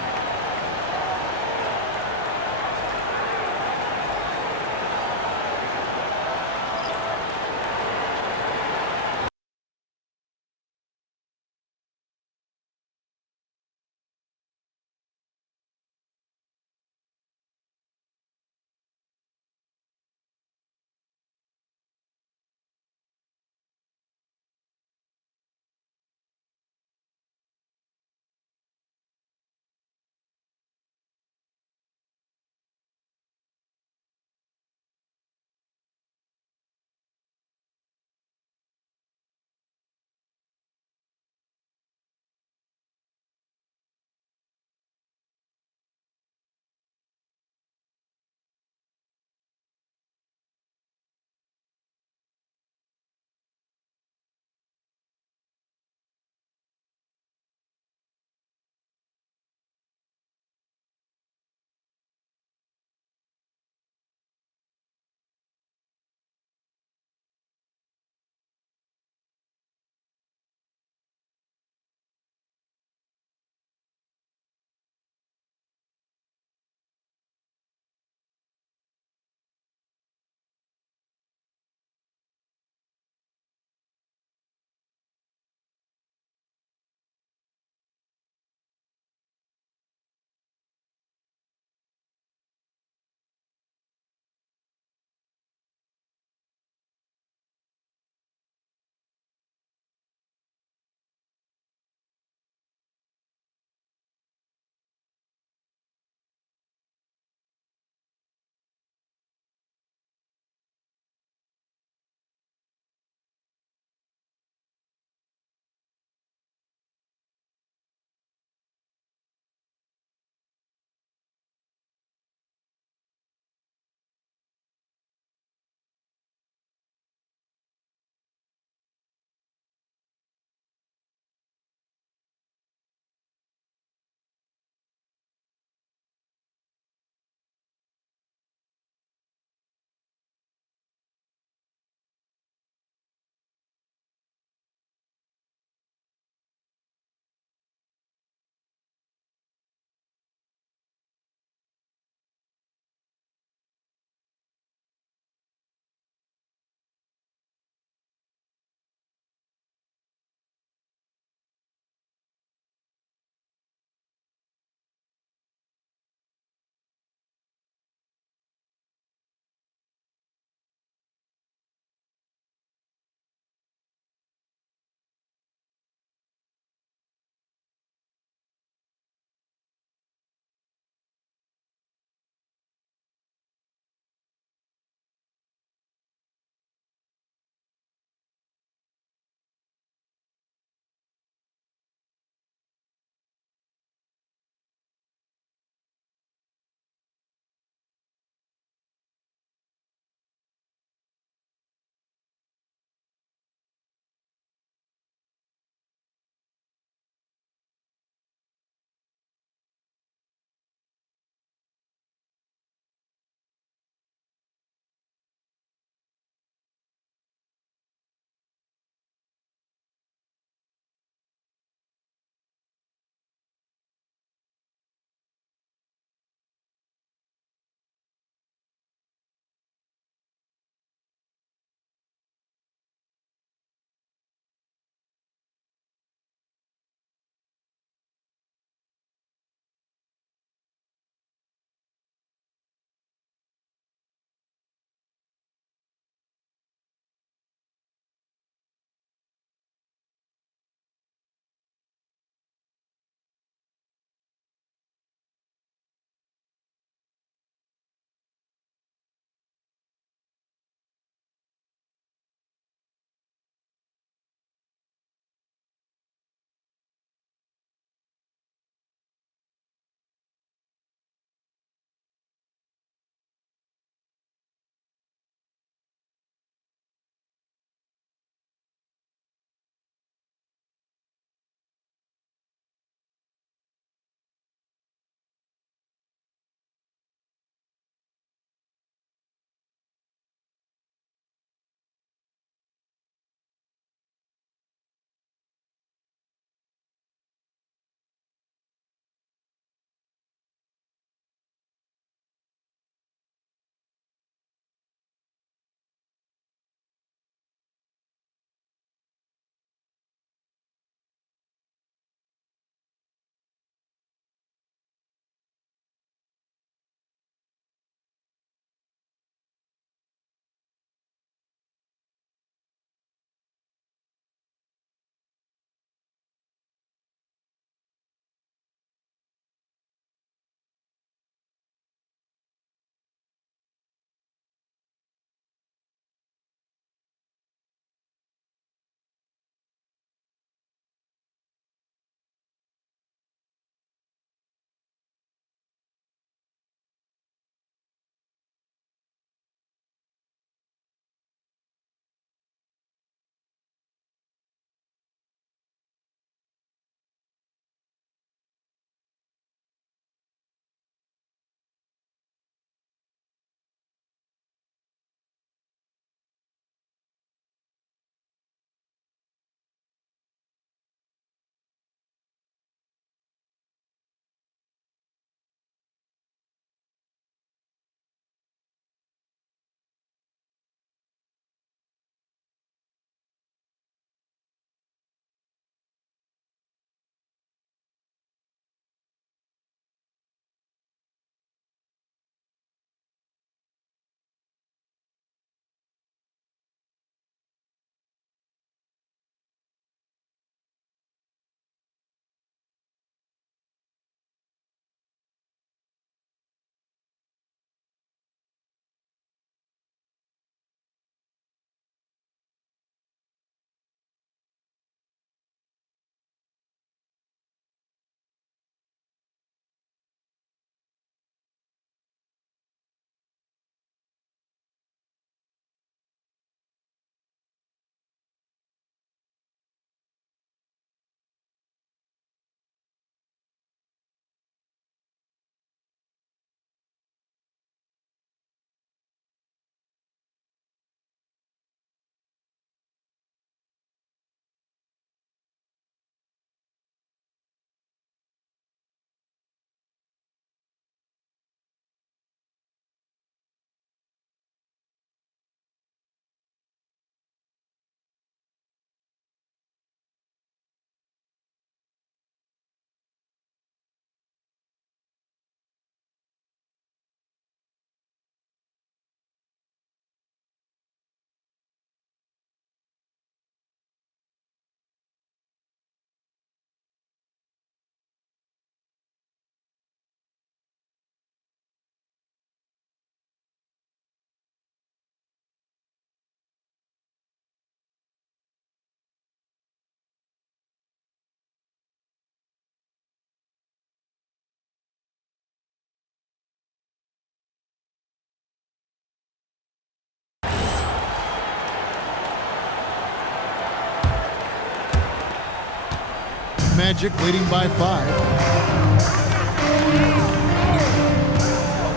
Magic leading by 5.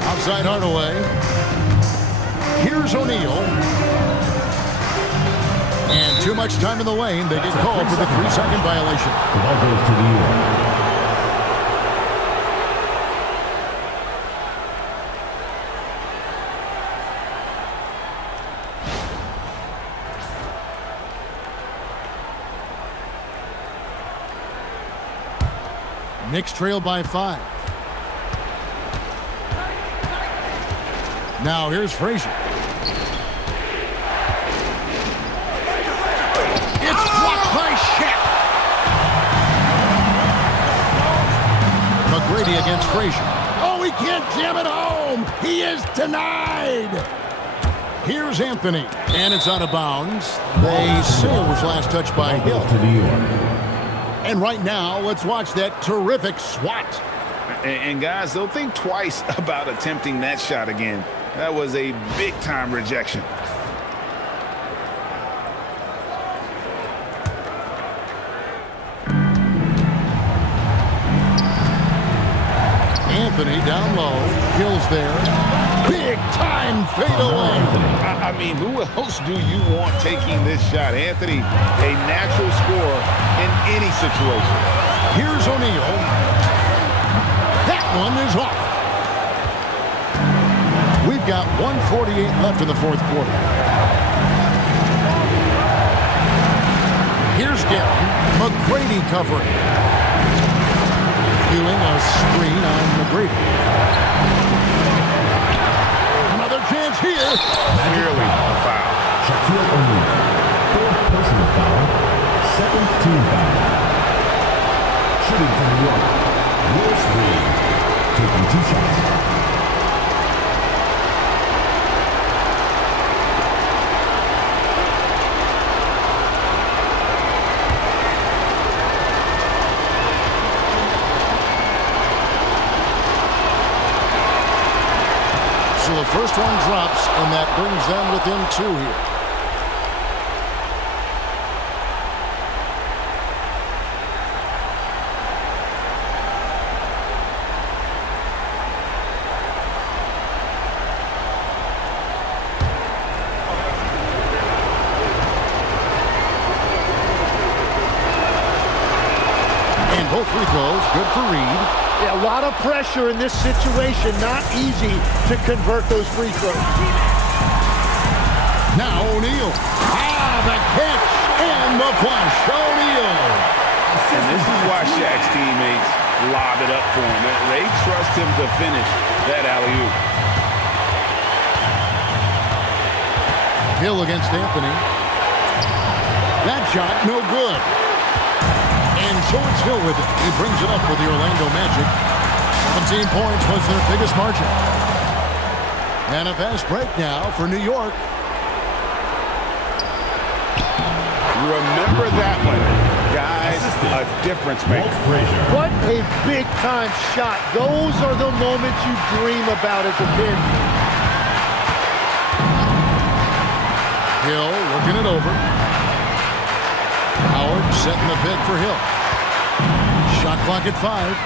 Outside Hardaway. Here's O'Neal. And too much time in the lane. They get called for the 3-second violation. The ball goes to New York. Knicks trail by 5. Now here's Frazier. It's blocked by Shaq. McGrady against Frazier. Oh, he can't jam it home. He is denied. Here's Anthony, and it's out of bounds. They say it was last touched by Hill. To New York. And right now, let's watch that terrific swat. And guys, they'll think twice about attempting that shot again. That was a big-time rejection. Anthony down low. Hill's there. Big time fadeaway. I mean, who else do you want taking this shot? Anthony, a natural scorer in any situation. Here's O'Neal. That one is off. We've got 1:48 left in the fourth quarter. Here's Garrett. McGrady covering. Doing a screen on McGrady. Another chance here. Clearly a foul. Shaquille O'Neal. Fourth personal foul. Second team foul. Shooting from New York. Willis Reed. Taking 2 shots. So the first one drops, and that brings them within 2 here. And both free throws, good for Reed. Yeah, a lot of pressure in this situation. Not easy to convert those free throws. Now O'Neal. The catch and the flush. O'Neal. And this is why Shaq's teammates lob it up for him. They trust him to finish that alley-oop. Hill against Anthony. That shot, no good. And so it's Hill with it. He brings it up for the Orlando Magic. 17 points was their biggest margin. And a fast break now for New York. Remember that one. Guys, a difference maker. What a big-time shot. Those are the moments you dream about as a kid. Hill looking it over. Howard setting the pick for Hill. Shot clock at 5.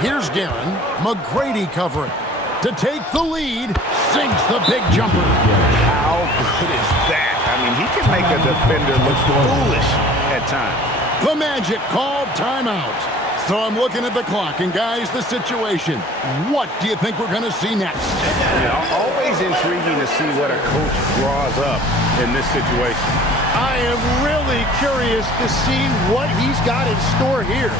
Here's Guerin. McGrady covering. To take the lead. Sinks the big jumper. How good is that? I mean, he can make a defender look foolish at times. The Magic called timeout. So I'm looking at the clock, and guys, the situation. What do you think we're going to see next? Always intriguing to see what a coach draws up in this situation. I am really curious to see what he's got in store here.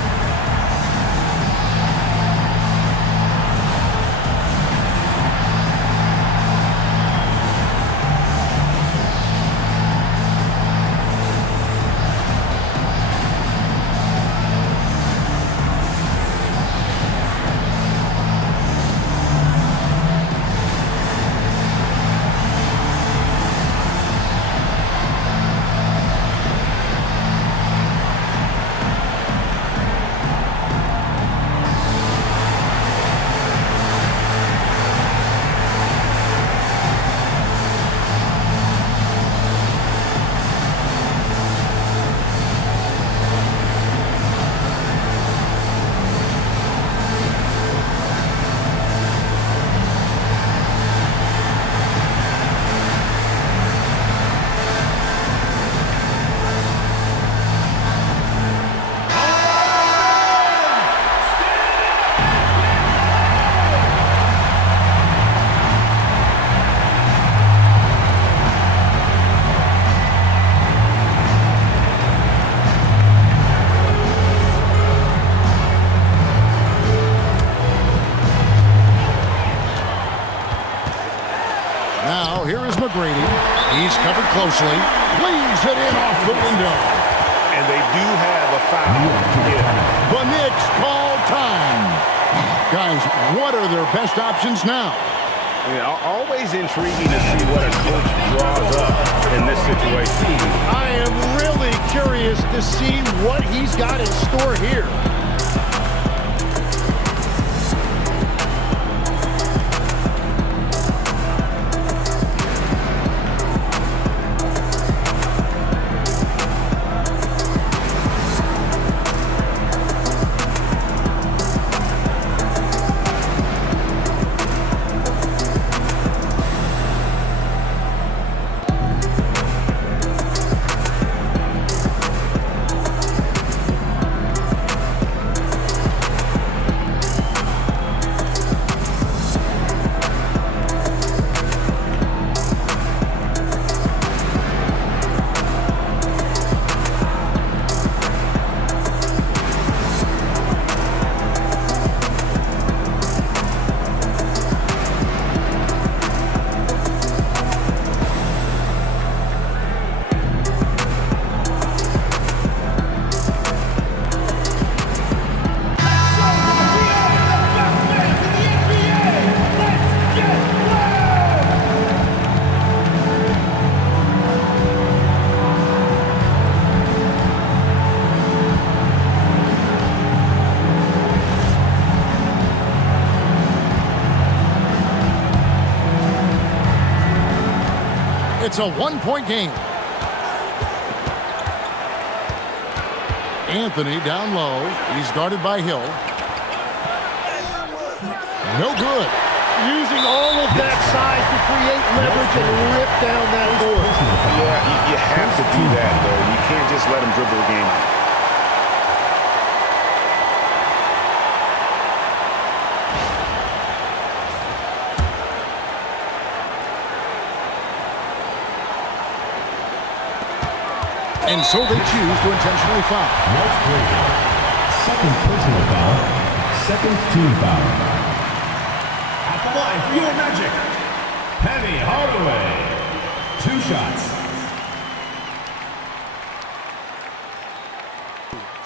closely. Leaves it in off the window. And they do have a foul. The Knicks call time. Guys, what are their best options now? Yeah, always intriguing to see what a coach draws up in this situation. I am really curious to see what he's got in store here. It's a one-point game. Anthony down low. He's guarded by Hill. No good. Using all of that size to create leverage and rip down that board. Yeah, you have to do that, though. You can't just let him dribble the game. And so they choose to intentionally foul. Let's break it. Second personal foul. Second team foul. At the line for your Magic, Penny Hardaway. 2 shots.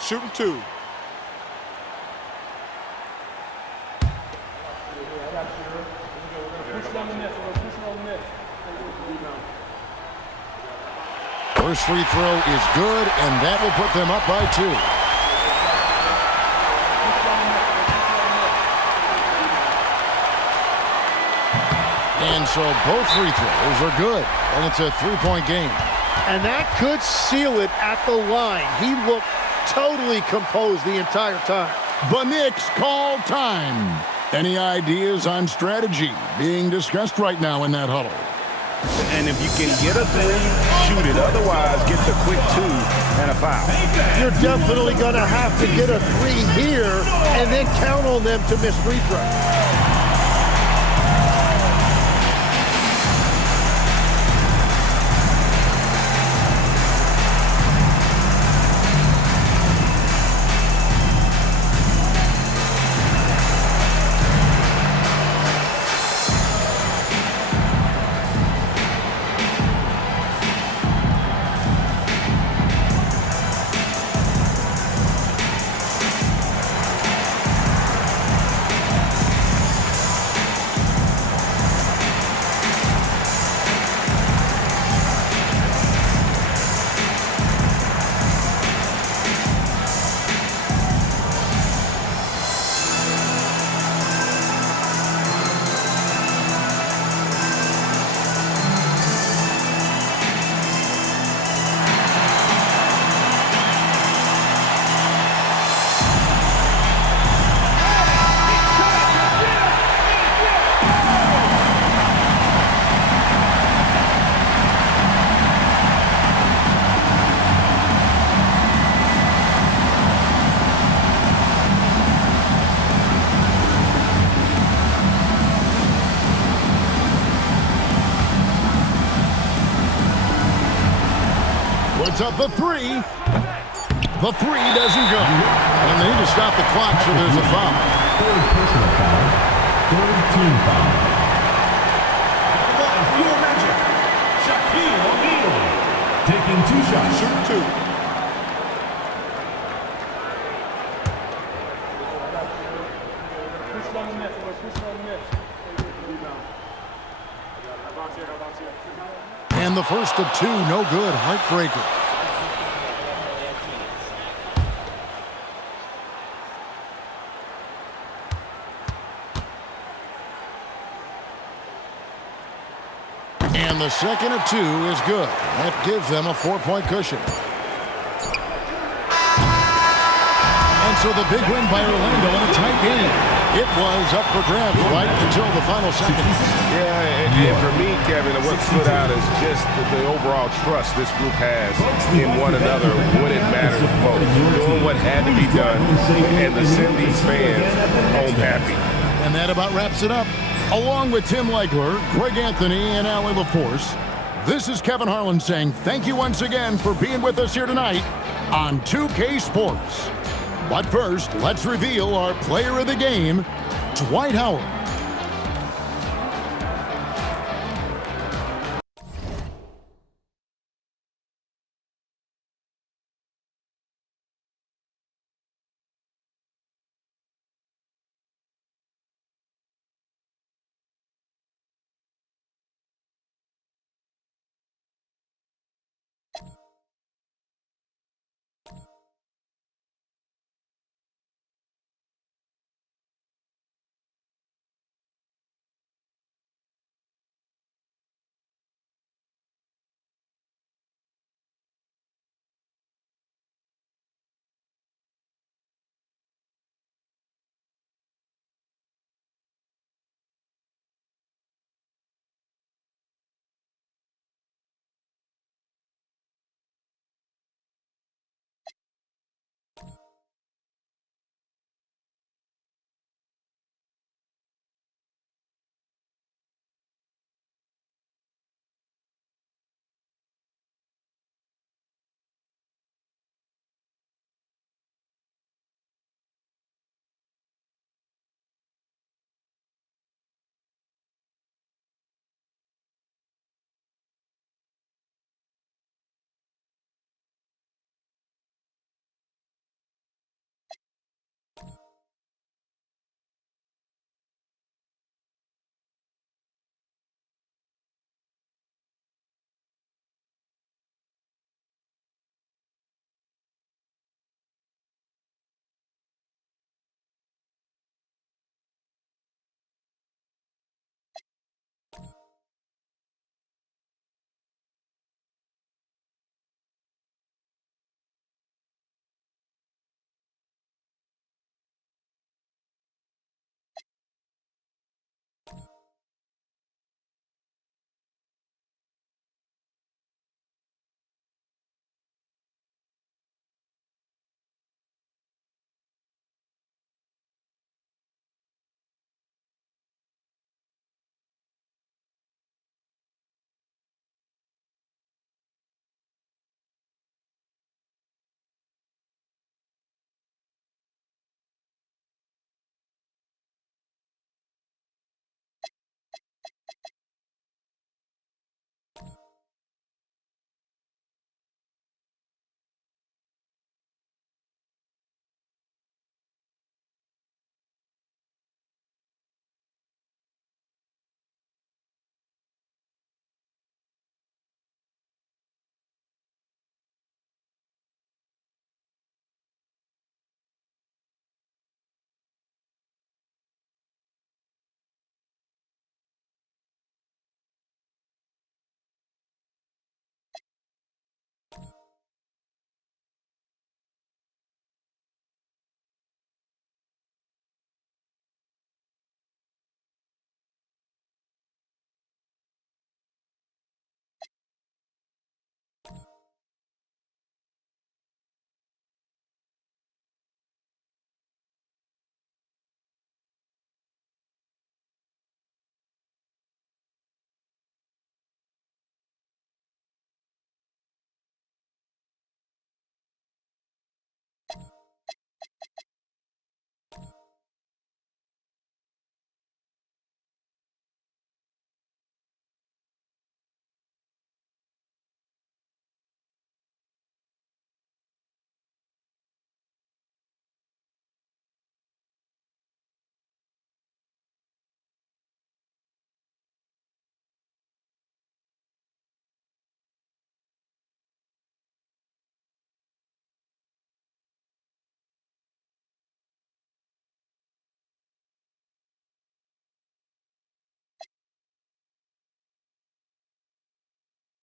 Shooting 2. First free throw is good, and that will put them up by 2. And so both free throws are good, and it's a 3-point game. And that could seal it at the line. He looked totally composed the entire time. The Knicks call time. Any ideas on strategy being discussed right now in that huddle? And if you can get a 3, shoot it. Otherwise, get the quick 2 and a foul. You're definitely going to have to get a 3 here and then count on them to miss free throws. Puts up the 3. The 3 doesn't go. And they need to stop the clock, so there's a foul. Third personal foul. Third team foul. At the line for your Magic, Shaquille O'Neal. and 2 shots. Shoot 2. And the first of 2, no good. Heartbreaker. And the second of 2 is good. That gives them a 4-point cushion. And so the big win by Orlando in a tight game. It was up for grabs right until the final seconds. Yeah, and for me, Kevin, what stood out is just the overall trust this group has in one another when it matters most. Doing what had to be done and to send these fans home happy. And that about wraps it up. Along with Tim Legler, Greg Anthony, and Allie LaForce, this is Kevin Harlan saying thank you once again for being with us here tonight on 2K Sports. But first, let's reveal our player of the game, Dwight Howard.